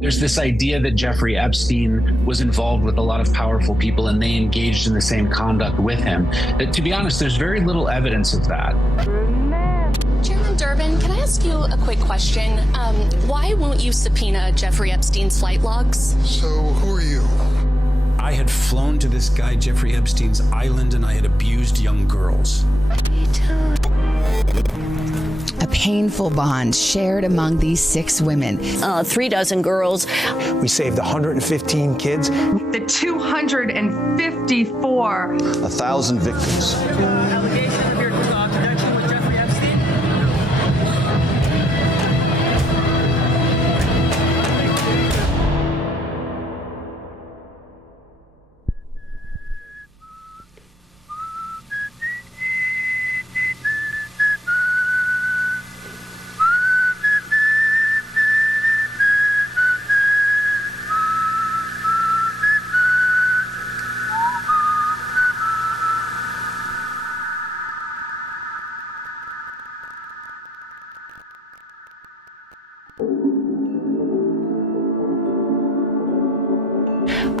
There's this idea that Jeffrey Epstein was involved with a lot of powerful people and they engaged in the same conduct with him. But to be honest, there's very little evidence of that. Chairman Durbin, can I ask you a quick question? Why won't you subpoena Jeffrey Epstein's flight logs? So who are you? I had flown to this guy Jeffrey Epstein's island and I had abused young girls. A painful bond shared among these 6 women. 3 dozen girls. We saved 115 kids. The 254. 1,000 victims.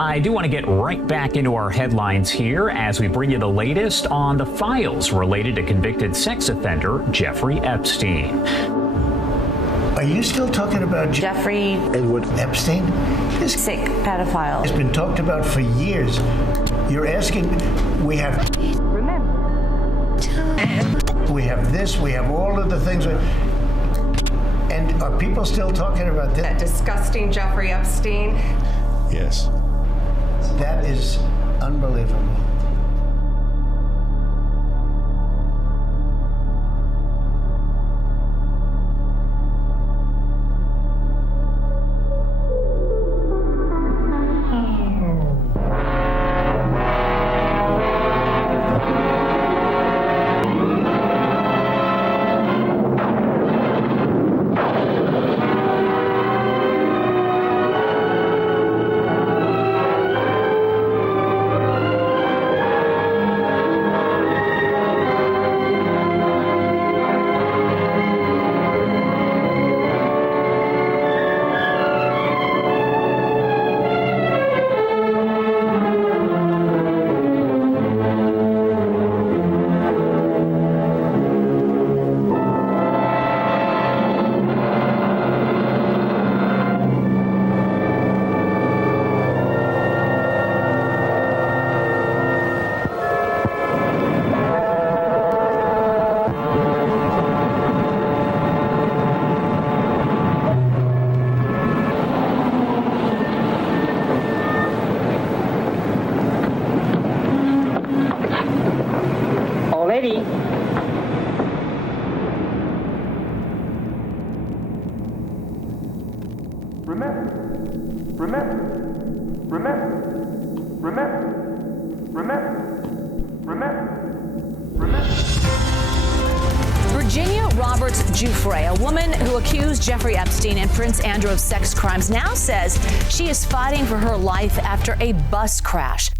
I do want to get right back into our headlines here as we bring you the latest on the files related to convicted sex offender Jeffrey Epstein. Are you still talking about Jeffrey Edward Epstein? This sick pedophile. It's been talked about for years. You're asking, we have this, we have all of the things. And are people still talking about this? That disgusting Jeffrey Epstein. Yes. That is unbelievable. Virginia Roberts Giuffre, a woman who accused Jeffrey Epstein and Prince Andrew of sex crimes, now says she is fighting for her life after a bus crash.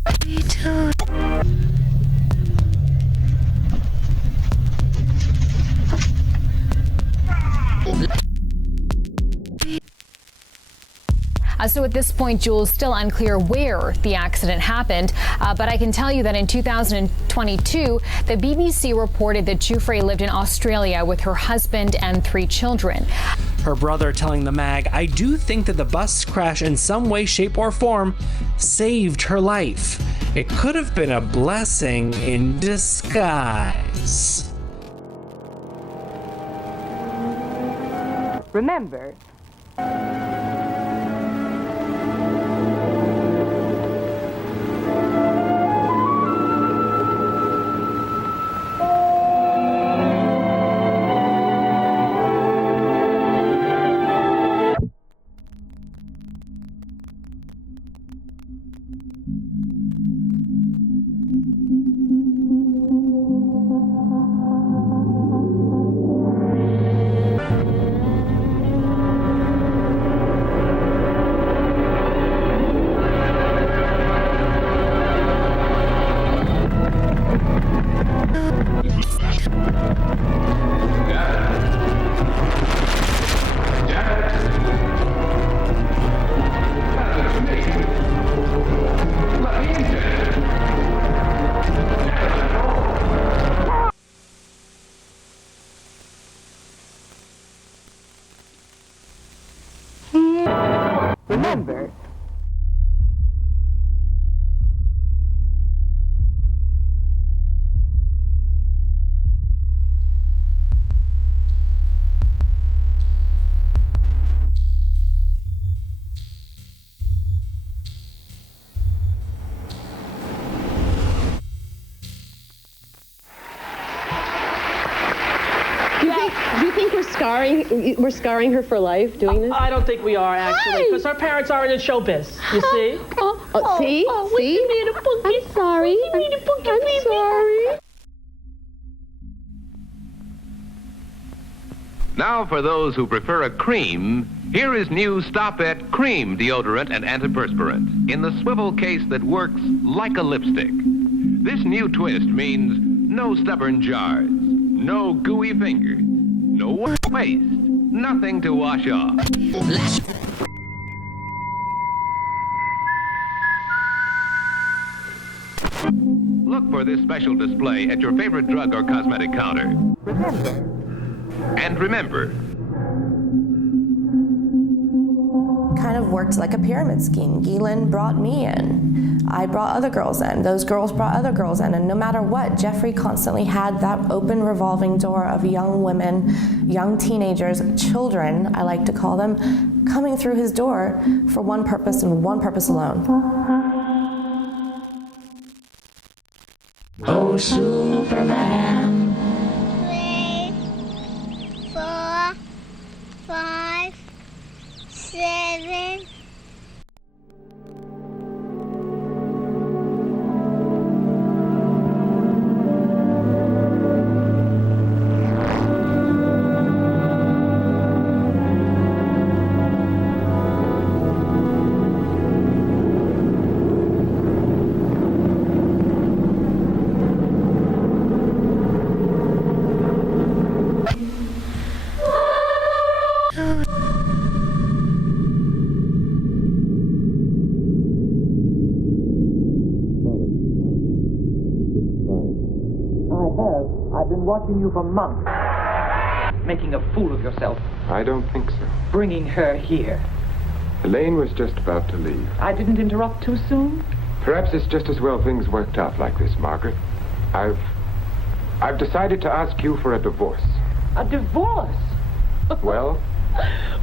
So at this point, Jules, still unclear where the accident happened, but I can tell you that in 2022, the BBC reported that Giuffre lived in Australia with her husband and 3 children. Her brother telling the mag, "I do think that the bus crash in some way, shape, or form saved her life. It could have been a blessing in disguise." Remember, Remember. Do you think we're scarring her for life doing this? I don't think we are, actually, because her parents aren't in showbiz, you see? See? I'm sorry. I'm sorry. Now for those who prefer a cream, here is new Stop-It Cream Deodorant and Antiperspirant in the swivel case that works like a lipstick. This new twist means no stubborn jars, no gooey fingers, no waste, nothing to wash off. Look for this special display at your favorite drug or cosmetic counter. And remember, kind of worked like a pyramid scheme. Ghislaine brought me in. I brought other girls in. Those girls brought other girls in. And no matter what, Jeffrey constantly had that open revolving door of young women, young teenagers, children, I like to call them, coming through his door for one purpose and one purpose alone. Oh, Superman. 3, 4, 5, 7. I've been watching you for months, making a fool of yourself. I don't think so. Bringing her here. Elaine was just about to leave. I didn't interrupt too soon? Perhaps it's just as well things worked out like this, Margaret. I've decided to ask you for a divorce. A divorce? Well?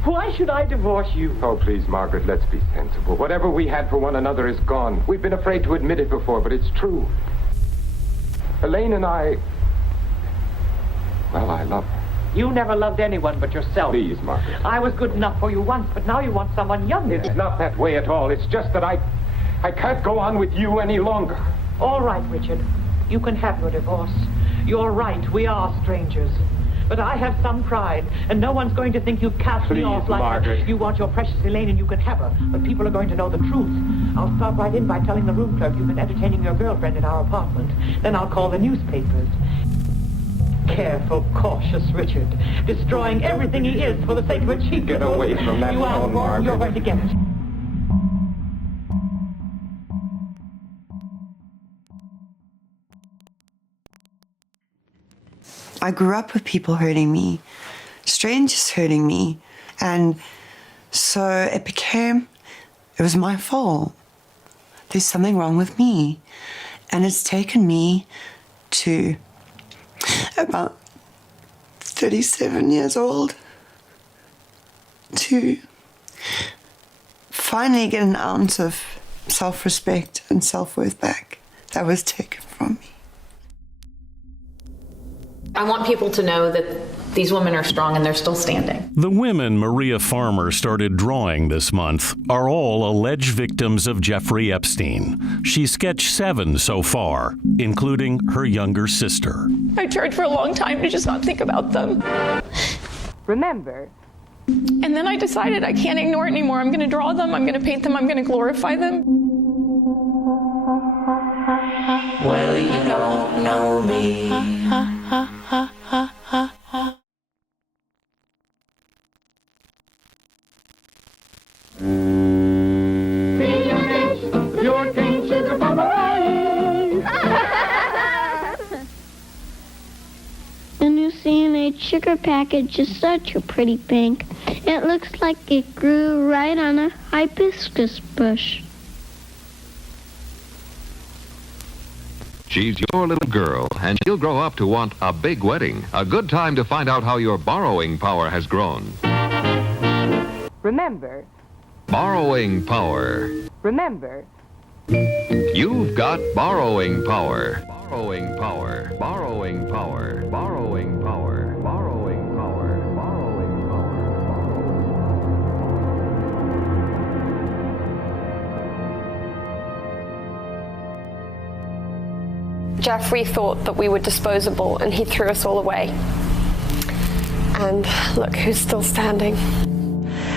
Why should I divorce you? Oh, please, Margaret, let's be sensible. Whatever we had for one another is gone. We've been afraid to admit it before, but it's true. Elaine and I... Well, I love her. You never loved anyone but yourself. Please, Margaret. I was good enough for you once, but now you want someone younger. It's not that way at all. It's just that I can't go on with you any longer. All right, Richard. You can have your divorce. You're right. We are strangers. But I have some pride, and no one's going to think you've cast me off like Margaret. that. You want your precious Elaine, and you can have her. But people are going to know the truth. I'll start right in by telling the room clerk you've been entertaining your girlfriend in our apartment. Then I'll call the newspapers. Careful, cautious Richard. Destroying everything he is for the sake of a cheap... Get away from that phone, Margaret. You're going to get it. I grew up with people hurting me, strangers hurting me, and so it was my fault. There's something wrong with me, and it's taken me to about 37 years old to finally get an ounce of self-respect and self-worth back that was taken from me. I want people to know that these women are strong and they're still standing. The women Maria Farmer started drawing this month are all alleged victims of Jeffrey Epstein. She sketched 7 so far, including her younger sister. I tried for a long time to just not think about them. Remember. And then I decided I can't ignore it anymore. I'm going to draw them, I'm going to paint them, I'm going to glorify them. Well, you don't know me. The new CNH sugar package is such a pretty pink. It looks like it grew right on a hibiscus bush. She's your little girl, and she'll grow up to want a big wedding. A good time to find out how your borrowing power has grown. Remember. Borrowing power. Remember. You've got borrowing power. Borrowing power. Borrowing power. Borrowing power. Borrowing power. Borrowing power. Jeffrey thought that we were disposable, and he threw us all away. And look who's still standing.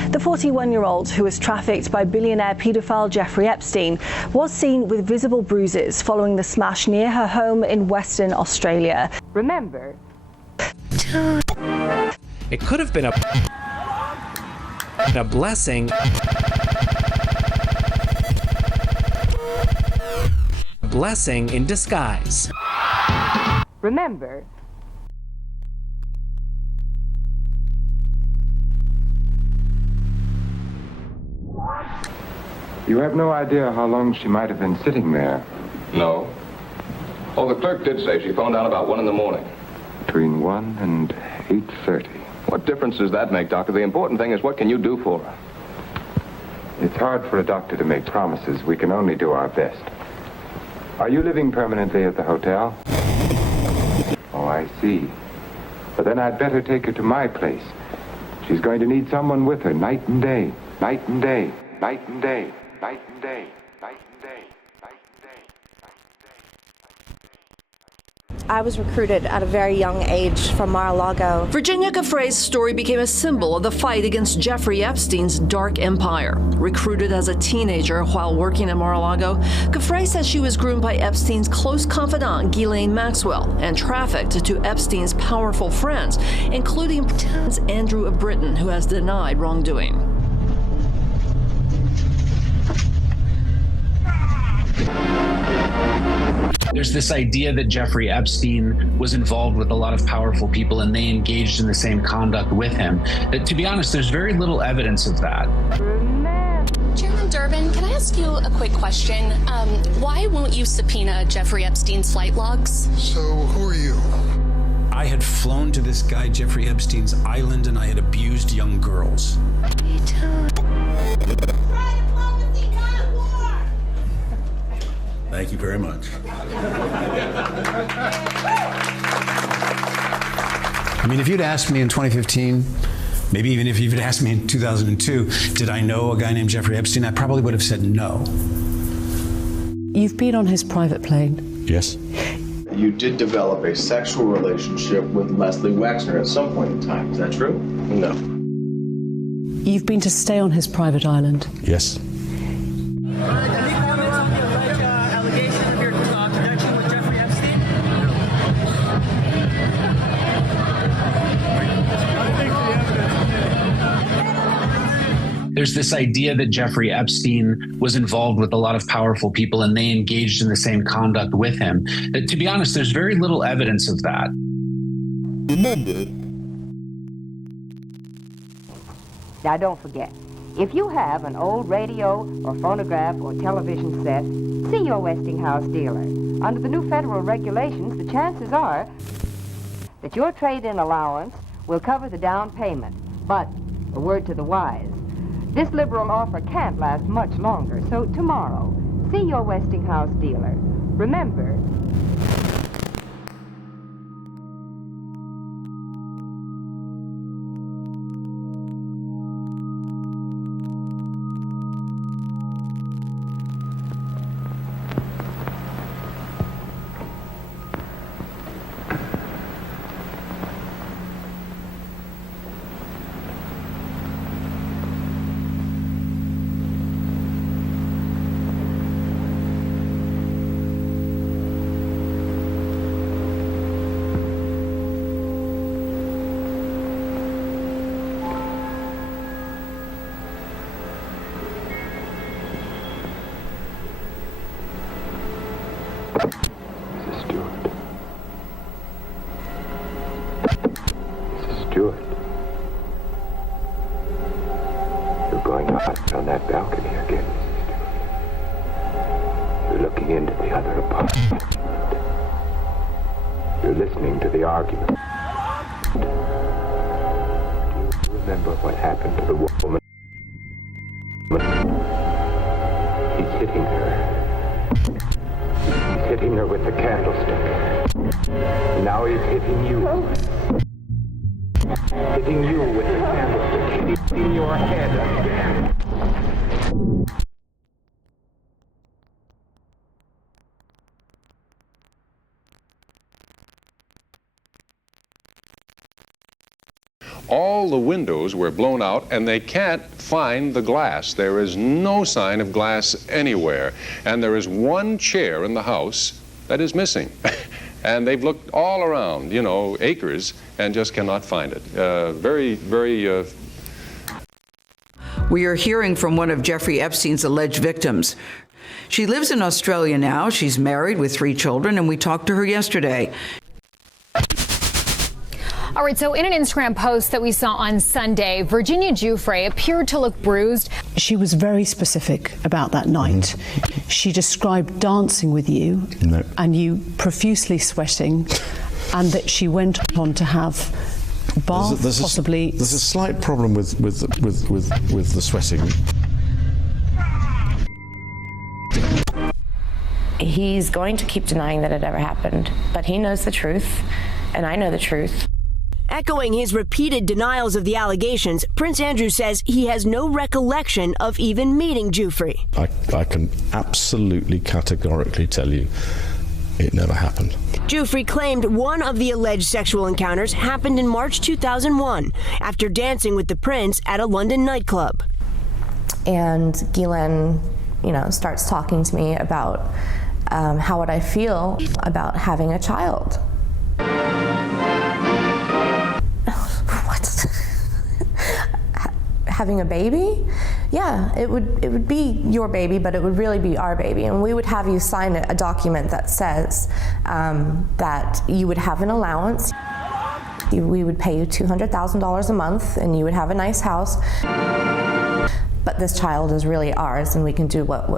The 41-year-old, who was trafficked by billionaire paedophile Jeffrey Epstein, was seen with visible bruises following the smash near her home in Western Australia. Remember. It could have been a blessing. A blessing in disguise. Remember. You have no idea how long she might have been sitting there. No. Oh, the clerk did say she phoned out about 1 in the morning. Between 1 and 8:30. What difference does that make, Doctor? The important thing is, what can you do for her? It's hard for a doctor to make promises. We can only do our best. Are you living permanently at the hotel? Oh, I see. But then I'd better take her to my place. She's going to need someone with her night and day. Night and day. Night and day. Night and day. Night and day. Night and day. I was recruited at a very young age from Mar-a-Lago. Virginia Giuffre's story became a symbol of the fight against Jeffrey Epstein's dark empire. Recruited as a teenager while working in Mar-a-Lago, Giuffre says she was groomed by Epstein's close confidant, Ghislaine Maxwell, and trafficked to Epstein's powerful friends, including Prince Andrew of Britain, who has denied wrongdoing. There's this idea that Jeffrey Epstein was involved with a lot of powerful people and they engaged in the same conduct with him. To be honest, there's very little evidence of that. Chairman Durbin, can I ask you a quick question? Why won't you subpoena Jeffrey Epstein's flight logs? So, who are you? I had flown to this guy Jeffrey Epstein's island and I had abused young girls. Thank you very much. I mean, if you'd asked me in 2015, maybe even if you'd asked me in 2002, did I know a guy named Jeffrey Epstein? I probably would have said no. You've been on his private plane? Yes. You did develop a sexual relationship with Leslie Wexner at some point in time. Is that true? No. You've been to stay on his private island? Yes. There's this idea that Jeffrey Epstein was involved with a lot of powerful people and they engaged in the same conduct with him. To be honest, there's very little evidence of that. Remember. Now don't forget, if you have an old radio or phonograph or television set, see your Westinghouse dealer. Under the new federal regulations, the chances are that your trade-in allowance will cover the down payment. But, a word to the wise, this liberal offer can't last much longer, so tomorrow, see your Westinghouse dealer. Remember, that balcony again, Mrs. Stewart. You're looking into the other apartment. You're listening to the argument. Do you remember what happened to the woman? He's hitting her. He's hitting her with the candlestick. Now he's hitting you. Hitting you with the candlestick. Hitting your head again. All the windows were blown out, and they can't find the glass. There is no sign of glass anywhere. And there is one chair in the house that is missing. And they've looked all around, you know, acres, and just cannot find it. Very. We are hearing from one of Jeffrey Epstein's alleged victims. She lives in Australia now. She's married with 3 children, and we talked to her yesterday. All right, so in an Instagram post that we saw on Sunday, Virginia Giuffre appeared to look bruised. She was very specific about that night. She described dancing with you and you profusely sweating, and that she went on to have bath, possibly. There's a slight problem with the sweating. He's going to keep denying that it ever happened, but he knows the truth, and I know the truth. Echoing his repeated denials of the allegations, Prince Andrew says he has no recollection of even meeting Giuffre. I can absolutely categorically tell you it never happened. Giuffre claimed one of the alleged sexual encounters happened in March 2001 after dancing with the prince at a London nightclub. And Ghislaine, starts talking to me about how would I feel about having a child. Having a baby? Yeah, it would be your baby, but it would really be our baby. And we would have you sign a document that says that you would have an allowance. We would pay you $200,000 a month, and you would have a nice house. But this child is really ours, and we can do what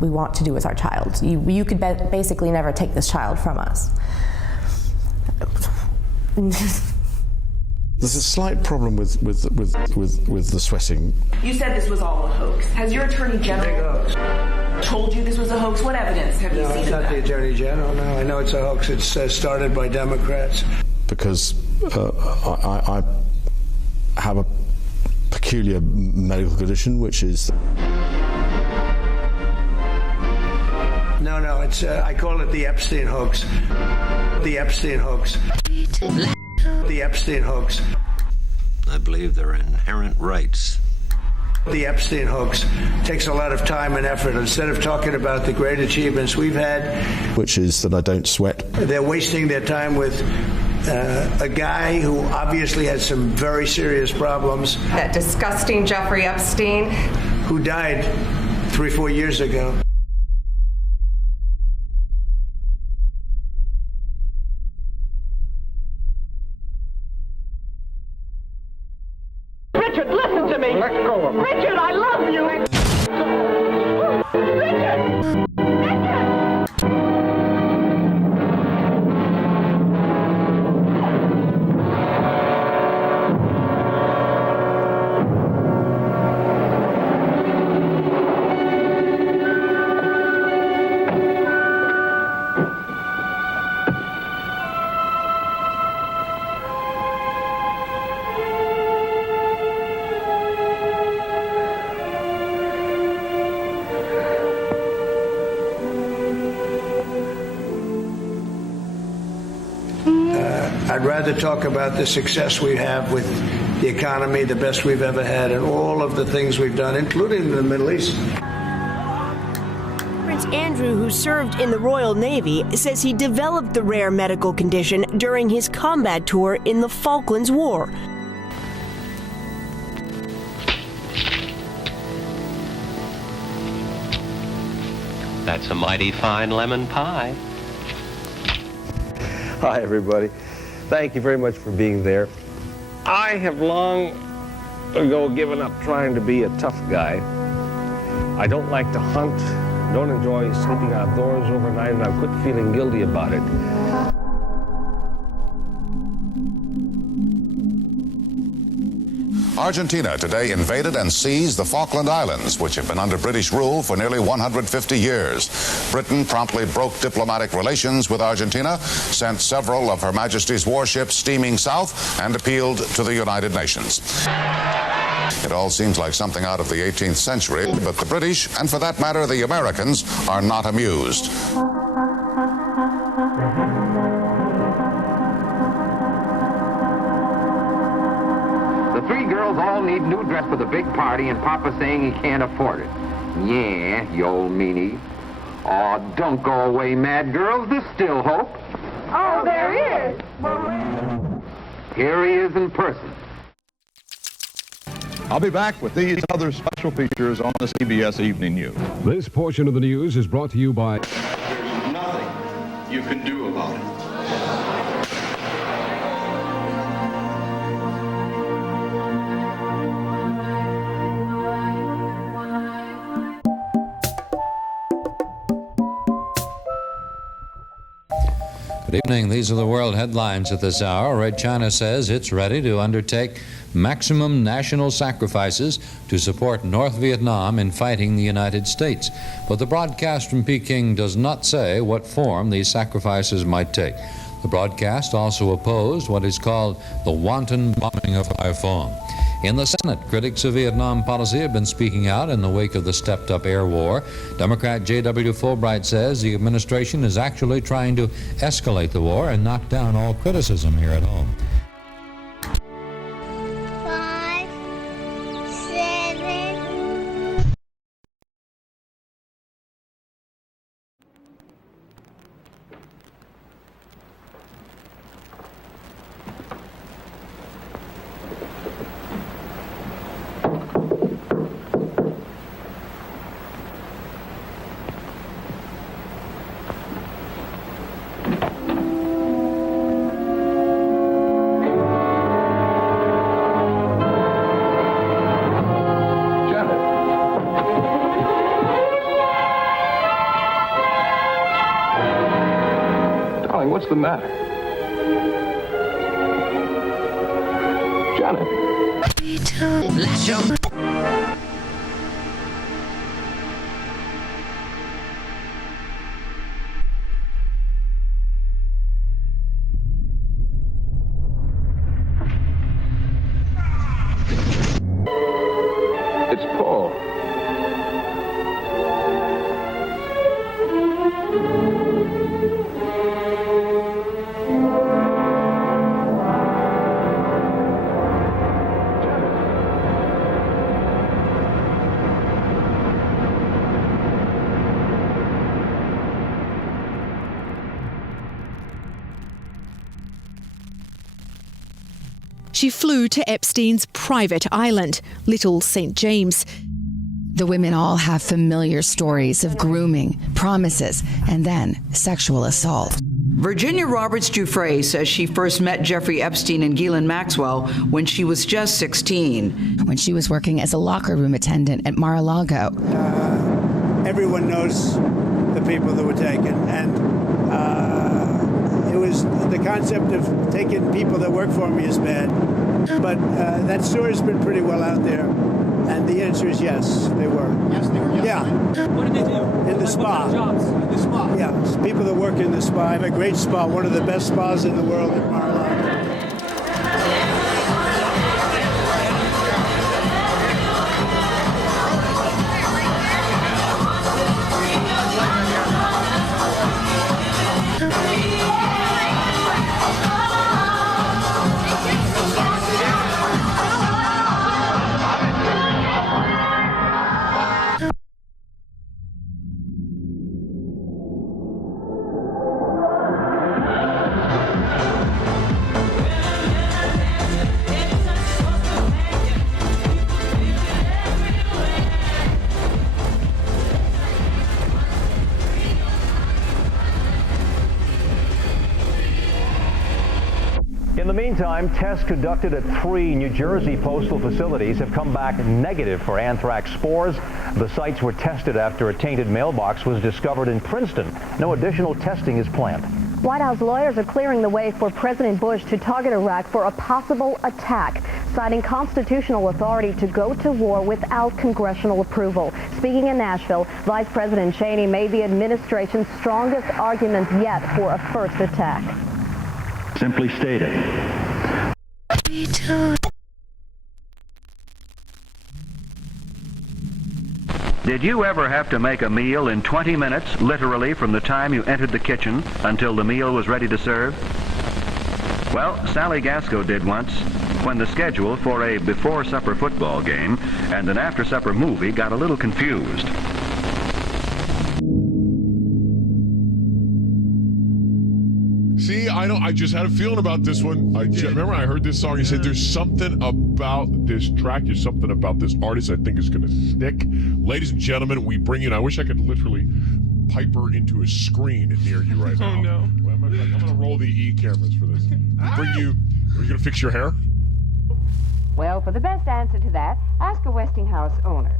we want to do with our child. You could basically never take this child from us. There's a slight problem with the sweating. You said this was all a hoax. Has your Attorney General told you this was a hoax? What evidence have you seen? No, it's not the Attorney General. No, I know it's a hoax. It's started by Democrats. Because I have a peculiar medical condition, which is. No, it's I call it the Epstein hoax. The Epstein hoax. The Epstein hoax. I believe there are inherent rights. The Epstein hoax takes a lot of time and effort. Instead of talking about the great achievements we've had, which is that I don't sweat, they're wasting their time with a guy who obviously had some very serious problems. That disgusting Jeffrey Epstein, who died 3-4 years ago. Richard, listen to me. Let go of him. Richard, I love you. Richard! I'd rather talk about the success we have with the economy, the best we've ever had, and all of the things we've done, including the Middle East. Prince Andrew, who served in the Royal Navy, says he developed the rare medical condition during his combat tour in the Falklands War. That's a mighty fine lemon pie. Hi, everybody. Thank you very much for being there. I have long ago given up trying to be a tough guy. I don't like to hunt, don't enjoy sleeping outdoors overnight, and I've quit feeling guilty about it. Argentina today invaded and seized the Falkland Islands, which have been under British rule for nearly 150 years. Britain promptly broke diplomatic relations with Argentina, sent several of Her Majesty's warships steaming south, and appealed to the United Nations. It all seems like something out of the 18th century, but the British, and for that matter the Americans, are not amused. The three girls all need new dress for the big party, and Papa's saying he can't afford it. Yeah, you old meanie. Oh, don't go away, mad girls. There's still hope. Oh, there is. Here he is in person. I'll be back with these other special features on the CBS Evening News. This portion of the news is brought to you by... There's nothing you can do about it. Good evening. These are the world headlines at this hour. Red China says it's ready to undertake maximum national sacrifices to support North Vietnam in fighting the United States. But the broadcast from Peking does not say what form these sacrifices might take. The broadcast also opposed what is called the wanton bombing of Haiphong. In the Senate, critics of Vietnam policy have been speaking out in the wake of the stepped-up air war. Democrat J.W. Fulbright says the administration is actually trying to escalate the war and knock down all criticism here at home. 5, 7. What's the matter? Janet. It's Paul. She flew to Epstein's private island, Little St. James. The women all have familiar stories of grooming, promises, and then sexual assault. Virginia Roberts Giuffre says she first met Jeffrey Epstein and Ghislaine Maxwell when she was just 16. When she was working as a locker room attendant at Mar-a-Lago. Everyone knows the people that were taken, and it was the concept of taking people that work for me is bad. But that story's been pretty well out there. And the answer is yes, they were. Yes, they were. Yes, yeah. What did they do? In the spa. What jobs? In the spa. Yeah, it's people that work in the spa. I have a great spa, one of the best spas in the world at Mar-a-Lago. the meantime, tests conducted at 3 New Jersey postal facilities have come back negative for anthrax spores. The sites were tested after a tainted mailbox was discovered in Princeton. No additional testing is planned. White House lawyers are clearing the way for President Bush to target Iraq for a possible attack, citing constitutional authority to go to war without congressional approval. Speaking in Nashville, Vice President Cheney made the administration's strongest argument yet for a first attack. Simply stated. Did you ever have to make a meal in 20 minutes, literally from the time you entered the kitchen until the meal was ready to serve? Well, Sally Gasco did once, when the schedule for a before-supper football game and an after-supper movie got a little confused. See, I just had a feeling about this one. Remember I heard this song, he said there's something about this track, there's something about this artist I think is going to stick. Ladies and gentlemen, we bring in, I wish I could literally pipe her into a screen near you right now. Oh no. I'm going to roll the E cameras for this. Are you going to fix your hair? Well, for the best answer to that, ask a Westinghouse owner.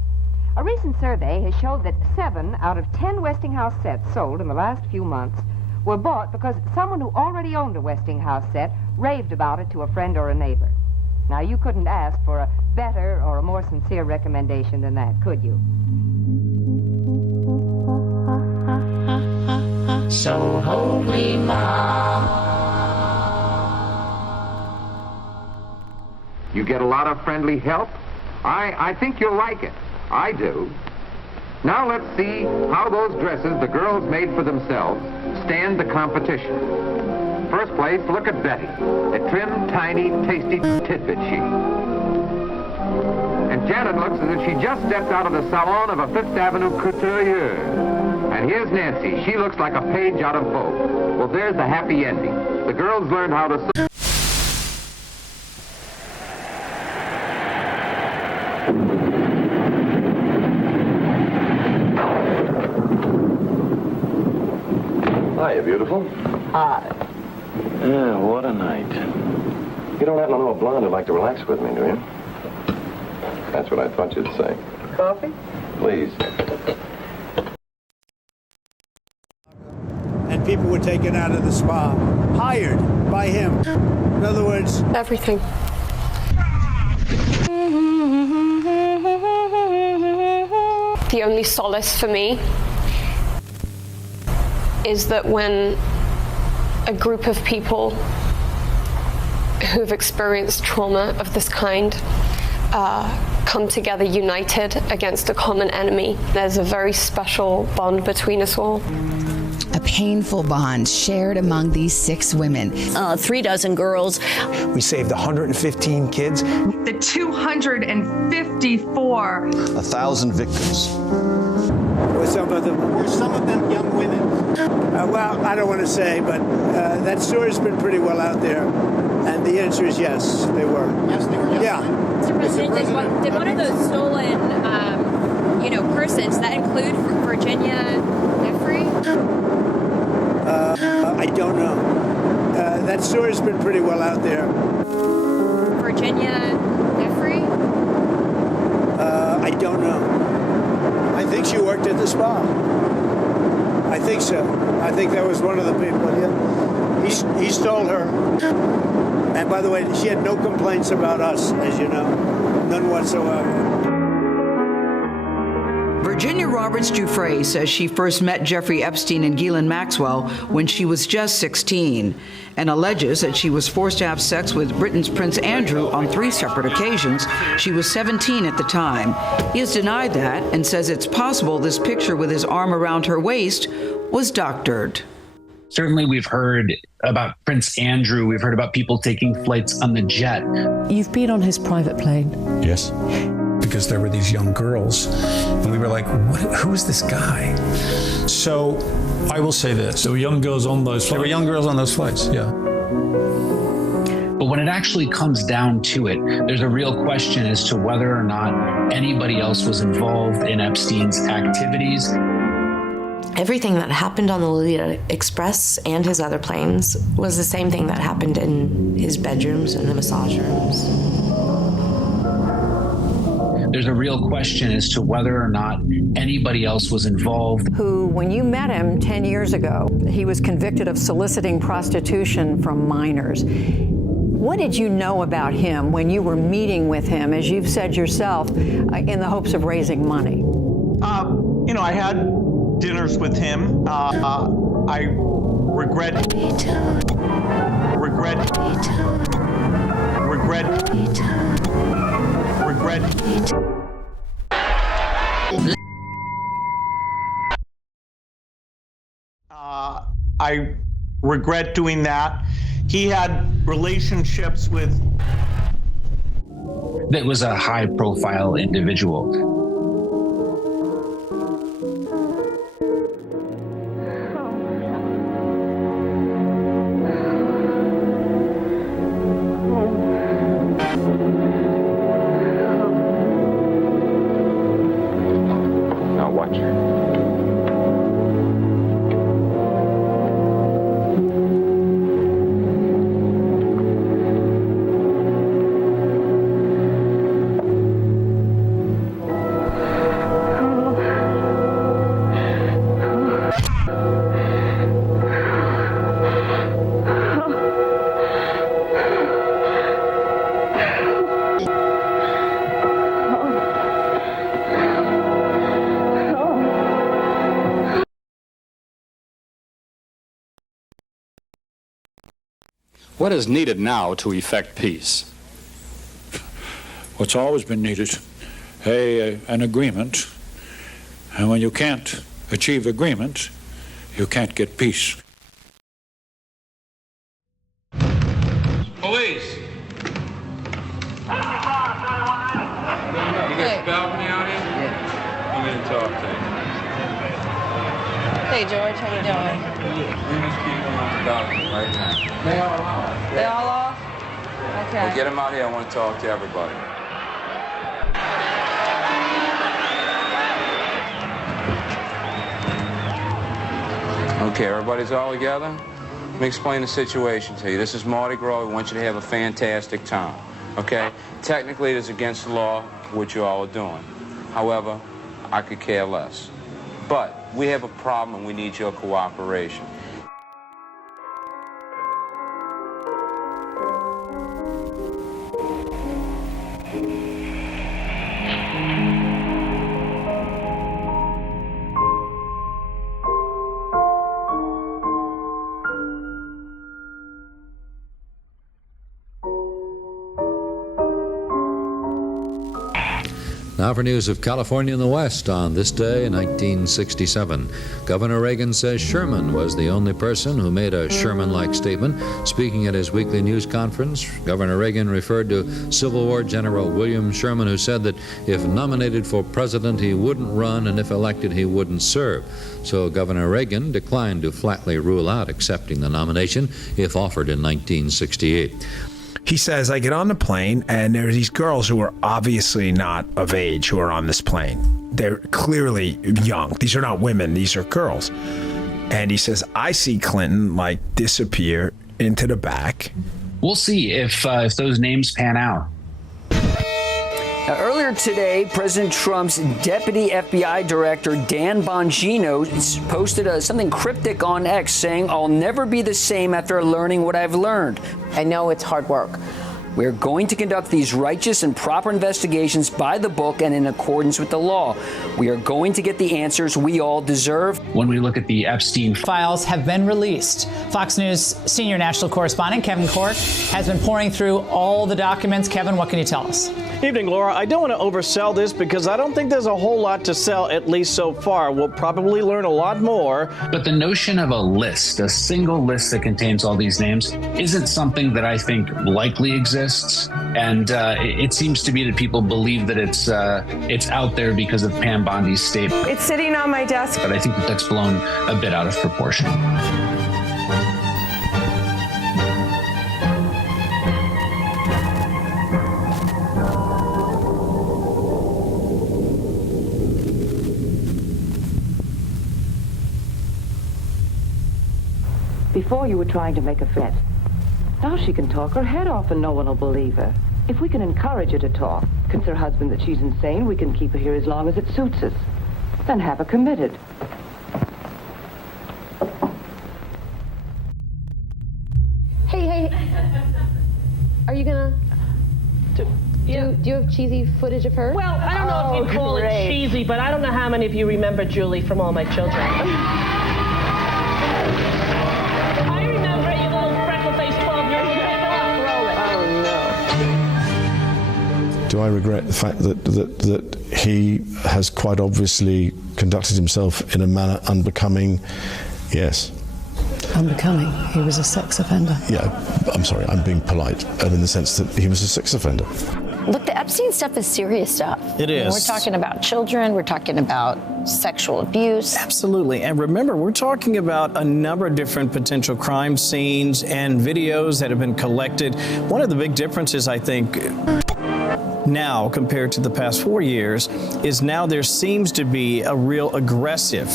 A recent survey has showed that 7 out of 10 Westinghouse sets sold in the last few months were bought because someone who already owned a Westinghouse set raved about it to a friend or a neighbor. Now, you couldn't ask for a better or a more sincere recommendation than that, could you? So hold me, Mom. You get a lot of friendly help? I think you'll like it. I do. Now let's see how those dresses the girls made for themselves stand the competition. First place, look at Betty, a trim, tiny, tasty tidbit sheet. And Janet looks as if she just stepped out of the salon of a Fifth Avenue couturier. And here's Nancy. She looks like a page out of Vogue. Well, there's the happy ending. The girls learned how to... Hiya, beautiful. Hi. Yeah, what a night. You don't happen to know a blonde who'd like to relax with me, do you? That's what I thought you'd say. Coffee? Please. And people were taken out of the spa, hired by him. In other words, everything. The only solace for me is that when a group of people who've experienced trauma of this kind come together united against a common enemy, there's a very special bond between us all. A painful bond shared among these 6 women. 3 dozen girls. We saved 115 kids. The 254. 1,000 victims. Were some of them young women? Well, I don't want to say, but that story's been pretty well out there. And the answer is yes, they were. Yes, they were. Yes. Yeah. Mr. President, did one of those stolen, persons, that include Virginia Jeffrey? I don't know. That story's been pretty well out there. Virginia Jeffrey? I don't know. I think she worked at the spa. I think so. I think that was one of the people. Yeah. He stole her. And by the way, she had no complaints about us, as you know. None whatsoever. Virginia Roberts Giuffre says she first met Jeffrey Epstein and Ghislaine Maxwell when she was just 16 and alleges that she was forced to have sex with Britain's Prince Andrew on 3 separate occasions. She was 17 at the time. He has denied that and says it's possible this picture with his arm around her waist was doctored. Certainly we've heard about Prince Andrew. We've heard about people taking flights on the jet. You've been on his private plane? Yes. Because there were these young girls, and we were like, who is this guy? So I will say this. There were young girls on those flights? There were young girls on those flights, yeah. But when it actually comes down to it, there's a real question as to whether or not anybody else was involved in Epstein's activities. everything that happened on the Lolita Express and his other planes was the same thing that happened in his bedrooms and the massage rooms. There's a real question as to whether or not anybody else was involved. Who, when you met him 10 years ago, he was convicted of soliciting prostitution from minors. What did you know about him when you were meeting with him, as you've said yourself, in the hopes of raising money? I had dinners with him. I regret. I regret doing that. He had relationships with. That was a high-profile individual. Now watch her. What is needed now to effect peace? What's always been needed, an agreement. And when you can't achieve agreement, you can't get peace. Police! You got the balcony out here? Yeah. I'm gonna talk to you. Hey, George, how you doing? Bring these people on the balcony right now. They all off. They all off? Okay. Well, get them out here. I want to talk to everybody. Okay, everybody's all together? Let me explain the situation to you. This is Mardi Gras. We want you to have a fantastic time, okay? Technically, it is against the law what you all are doing. However, I could care less. But we have a problem and we need your cooperation. Now for news of California and the West on this day in 1967. Governor Reagan says Sherman was the only person who made a Sherman-like statement. Speaking at his weekly news conference, Governor Reagan referred to Civil War General William Sherman, who said that if nominated for president, he wouldn't run, and if elected, he wouldn't serve. So Governor Reagan declined to flatly rule out accepting the nomination if offered in 1968. He says, I get on the plane, and there are these girls who are obviously not of age who are on this plane. They're clearly young. These are not women. These are girls. And he says, I see Clinton, disappear into the back. We'll see if those names pan out. Now, earlier today, President Trump's deputy FBI director, Dan Bongino, posted something cryptic on X saying, I'll never be the same after learning what I've learned. I know it's hard work. We're going to conduct these righteous and proper investigations by the book and in accordance with the law. We are going to get the answers we all deserve. When we look at the Epstein files have been released. Fox News senior national correspondent Kevin Corke has been pouring through all the documents. Kevin, what can you tell us? Evening, Laura. I don't want to oversell this because I don't think there's a whole lot to sell, at least so far. We'll probably learn a lot more. But the notion of a list, a single list that contains all these names, isn't something that I think likely exists. And it seems to be that people believe that it's out there because of Pam Bondi's statement. It's sitting on my desk. But I think that that's blown a bit out of proportion. Before you were trying to make a threat. Now she can talk her head off and no one will believe her. If we can encourage her to talk, convince her husband that she's insane, we can keep her here as long as it suits us. Then have her committed. Hey. Are you gonna... Do you have cheesy footage of her? Well, I don't know if you'd call it cheesy, but I don't know how many of you remember Julie from All My Children. I remember you little freckle-faced 12-year-old. Oh, no. Do I regret the fact that he has quite obviously conducted himself in a manner unbecoming? Yes. Unbecoming. He was a sex offender. Yeah, I'm sorry, I'm being polite, in the sense that he was a sex offender. Look, the Epstein stuff is serious stuff. It is. We're talking about children. We're talking about sexual abuse. Absolutely. And remember, we're talking about a number of different potential crime scenes and videos that have been collected. One of the big differences, I think, now compared to the past 4 years is now there seems to be a real aggressive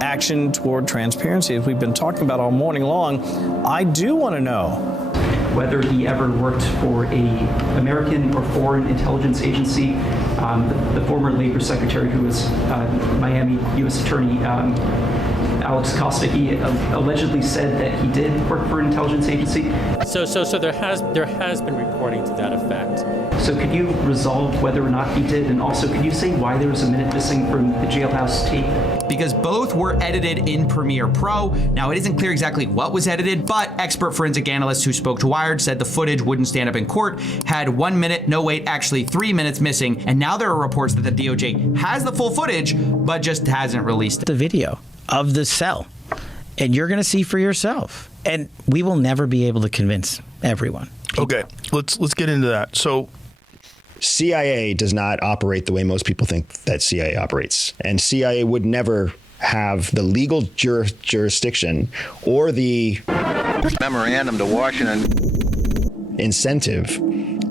action toward transparency, as we've been talking about all morning long. I do want to know whether he ever worked for a American or foreign intelligence agency. The former Labor Secretary, who was Miami U.S. Attorney Alex Costa, he allegedly said that he did work for an intelligence agency. So there has been reporting to that effect. So could you resolve whether or not he did, and also could you say why there was a minute missing from the jailhouse tape? Because both were edited in Premiere Pro. Now, it isn't clear exactly what was edited, but expert forensic analysts who spoke to Wired said the footage wouldn't stand up in court, had 1 minute, no wait, actually 3 minutes missing, and now there are reports that the DOJ has the full footage, but just hasn't released it. The video of the cell, and you're going to see for yourself. And we will never be able to convince everyone. Okay, let's get into that. So, CIA does not operate the way most people think that CIA operates. And CIA would never have the legal jurisdiction or the memorandum to Washington incentive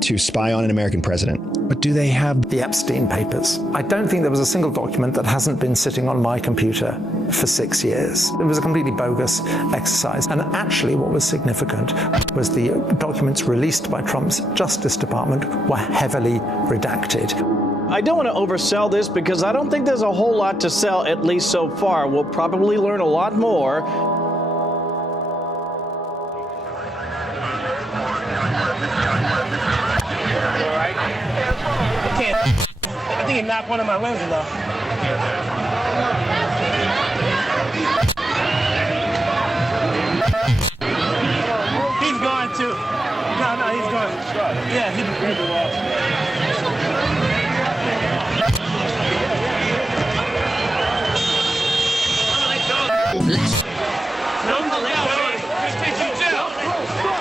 to spy on an American president. But do they have the Epstein papers? I don't think there was a single document that hasn't been sitting on my computer for 6 years. It was a completely bogus exercise. And actually what was significant was the documents released by Trump's Justice Department were heavily redacted. I don't want to oversell this because I don't think there's a whole lot to sell, at least so far. We'll probably learn a lot more. I think he knocked one of my lenses off. He's going too. No, he's going. Yeah, he's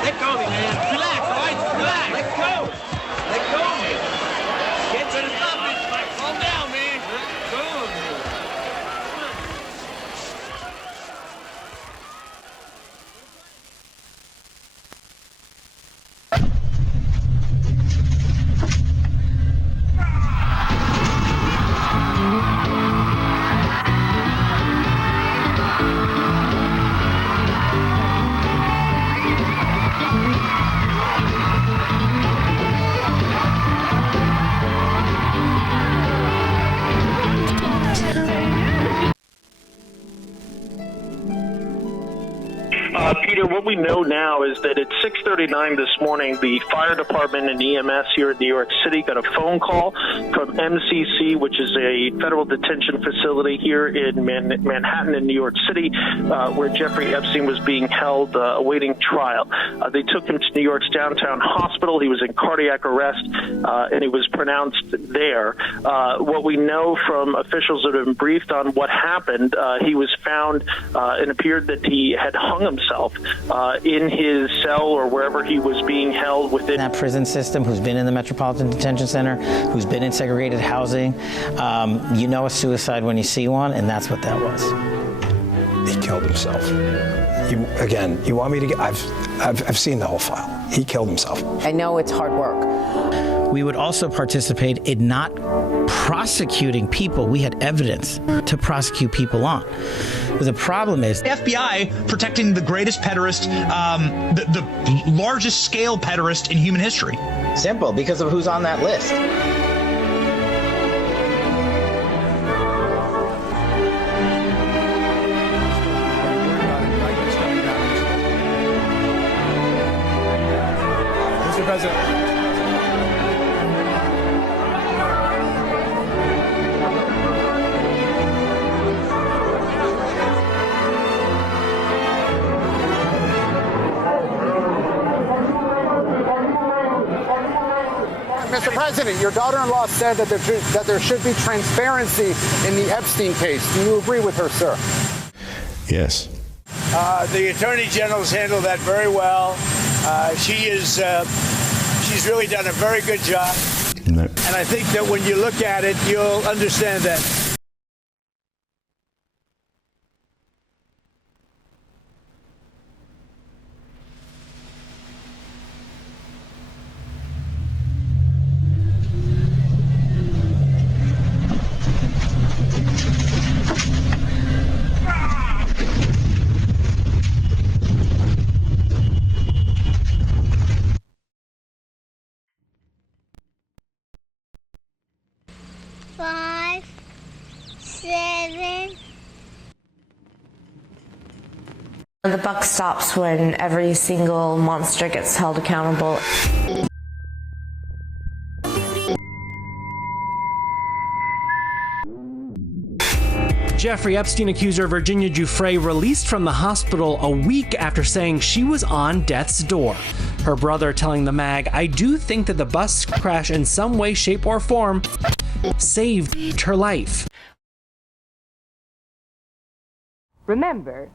Let go of me, man. Relax, all right? Relax. Let go. Let go of me. Get to the top. Calm down, man. Let go of me. Peter, what we know now is that at 6:39 this morning, the fire department and EMS here in New York City got a phone call from MCC, which is a federal detention facility here in Manhattan in New York City, where Jeffrey Epstein was being held awaiting trial. They took him to New York's downtown hospital. He was in cardiac arrest, and he was pronounced there. What we know from officials that have been briefed on what happened, he was found and appeared that he had hung himself in his cell or wherever he was being held within that prison system, who's been in the Metropolitan Detention Center, who's been in segregated housing. You know a suicide when you see one, and that's what that was. He killed himself. You want me to get? I've seen the whole file. He killed himself. I know it's hard work. We would also participate in not prosecuting people we had evidence to prosecute people on. The problem is the FBI protecting the greatest pederast, the largest scale pederast in human history. Simple, because of who's on that list. Mr. President. Mr. President, your daughter-in-law said that there should be transparency in the Epstein case. Do you agree with her, sir? Yes. The Attorney General's handled that very well. She's really done a very good job. No. And I think that when you look at it, you'll understand that. The buck stops when every single monster gets held accountable. Jeffrey Epstein accuser Virginia Giuffre released from the hospital a week after saying she was on death's door. Her brother telling the mag, "I do think that the bus crash in some way, shape, or form saved her life." Remember,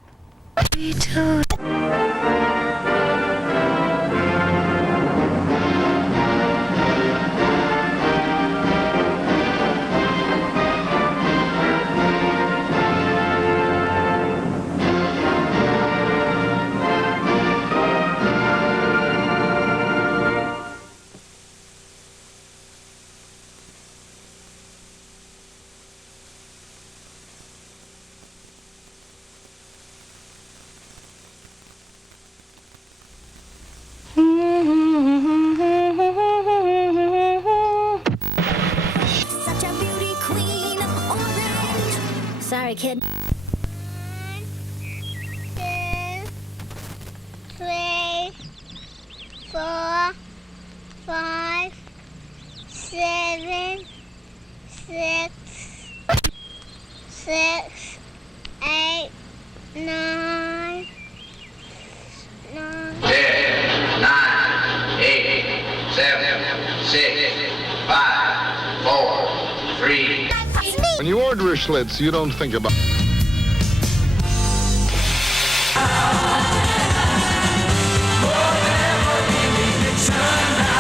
Sorry, kid. 1, 2, 3, 4, 5, 7, 6, 8, 9, 10, 9, 8, 7, 6, 5, 4, 3. When you order a Schlitz, you don't think about...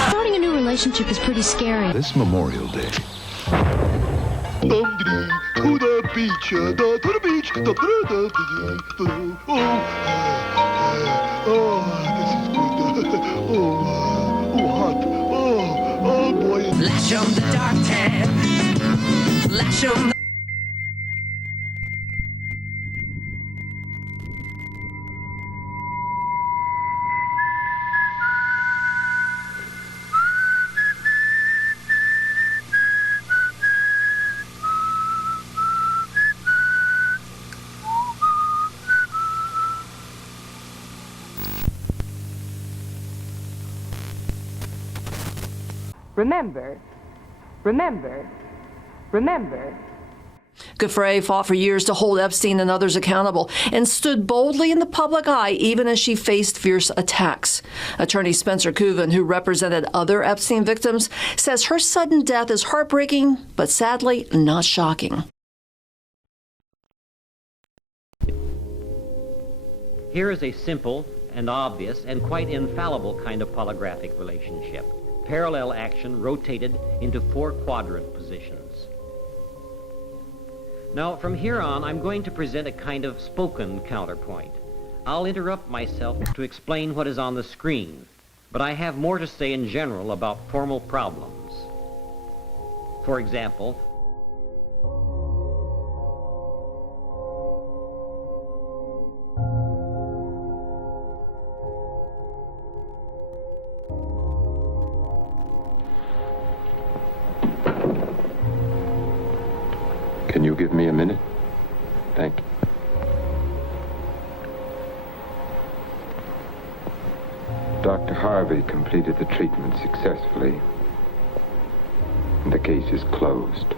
Starting a new relationship is pretty scary. This Memorial Day. To the beach, to the beach. This is good. Hot. Oh, boy. Lash on the dark tan. Lash on the... Remember. Giuffre fought for years to hold Epstein and others accountable and stood boldly in the public eye even as she faced fierce attacks. Attorney Spencer Kuvan, who represented other Epstein victims, says her sudden death is heartbreaking, but sadly not shocking. Here is a simple and obvious and quite infallible kind of polygraphic relationship. Parallel action rotated into 4 quadrant positions. Now, from here on, I'm going to present a kind of spoken counterpoint. I'll interrupt myself to explain what is on the screen. But I have more to say in general about formal problems. For example, Can you give me a minute? Thank you. Dr. Harvey completed the treatment successfully, and the case is closed.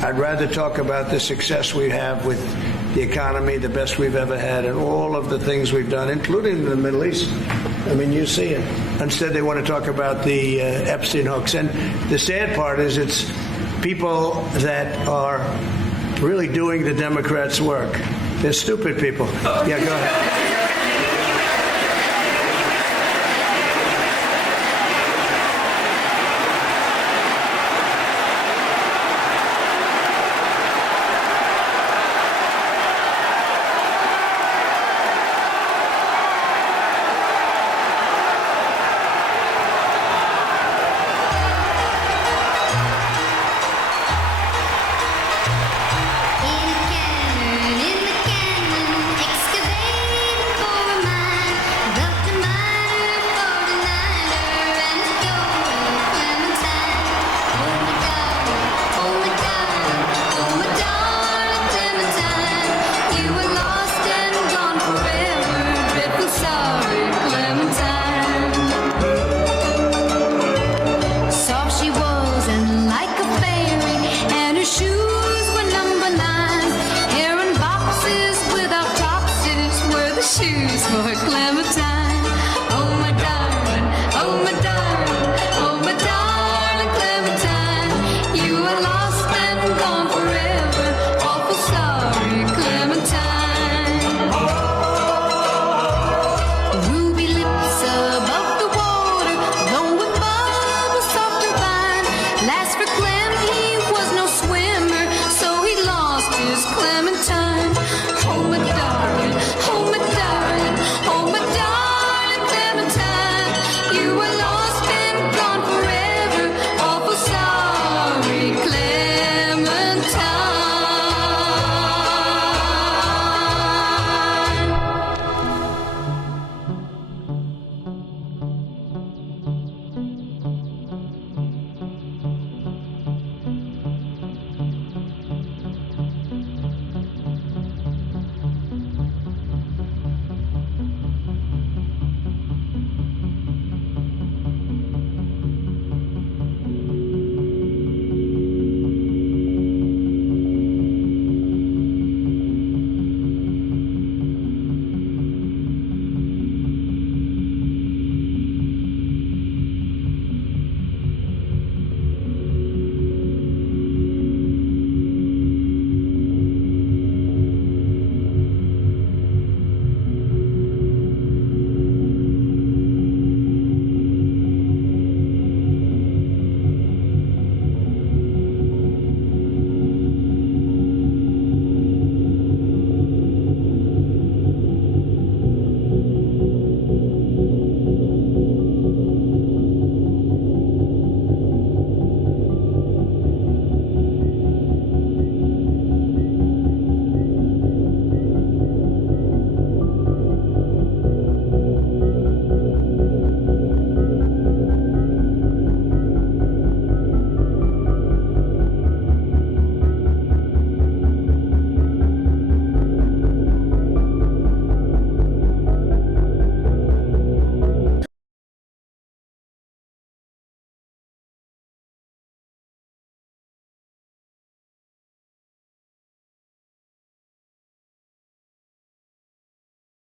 I'd rather talk about the success we have with the economy, the best we've ever had, and all of the things we've done, including the Middle East. I mean, you see it. Instead, they want to talk about the Epstein hoax. And the sad part is it's people that are really doing the Democrats' work. They're stupid people. Yeah, go ahead.